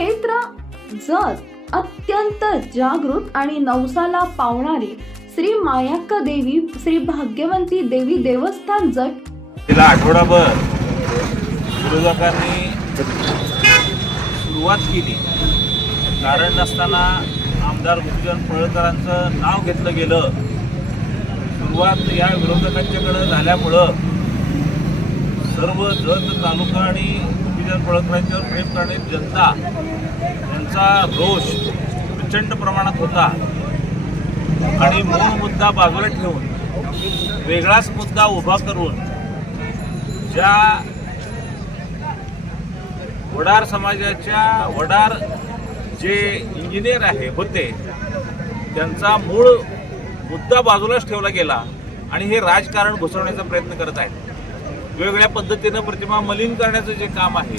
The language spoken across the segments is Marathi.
क्षेत्र जत अत्यंत जागृत आणि नवसाला पावणारी श्री मायाक्का देवी श्री भाग्यवंती देवी देवस्थान जट तिला आठवडाभर विरोधकांनी सुरुवात केली. कारण नसताना आमदार गुरुजन पळकरांचं नाव घेतलं गेलं. सुरुवात या विरोधकांच्याकडे झाल्यामुळं सर्व जत तालुका आणि गुरुजन पळकरांच्यावर प्रेम करणारी जनता यांचा रोष प्रचंड प्रमाणात होता. आणि मूळ मुद्दा बाजूला ठेवून वेगळाच मुद्दा उभा करून ज्या वडार समाजाच्या वडार जे इंजिनियर आहे होते त्यांचा मूळ मुद्दा बाजूलाच ठेवला गेला आणि हे राजकारण घुसवण्याचा प्रयत्न करत आहेत. वेगवेगळ्या पद्धतीनं प्रतिमा मलिन करण्याचं जे काम आहे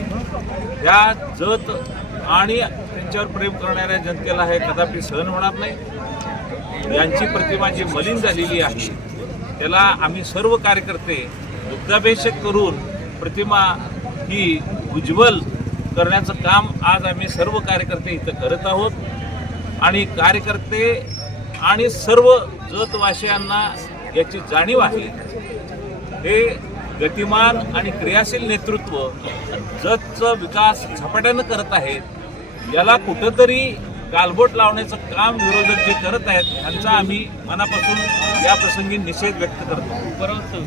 त्या जत आणि त्यांच्यावर प्रेम करणाऱ्या जनतेला हे कदापि सहन होणार नाही. यांची प्रतिमा जी मलिन झालेली आहे त्याला आम्ही सर्व कार्यकर्ते दुग्धाभिषेक करून प्रतिमा ही उज्ज्वल करण्याचं काम आज आम्ही सर्व कार्यकर्ते इथं करत आहोत. आणि कार्यकर्ते आणि सर्व जतवासियांना याची जाणीव आहे. हे गतिमान आणि क्रियाशील नेतृत्व जतचा विकास झपाट्यानं करत आहेत याला कुठंतरी गालबोट लावण्याचं काम विरोधक जे करत आहेत ह्यांचा आम्ही मनापासून या प्रसंगी निषेध व्यक्त करतो. परंतु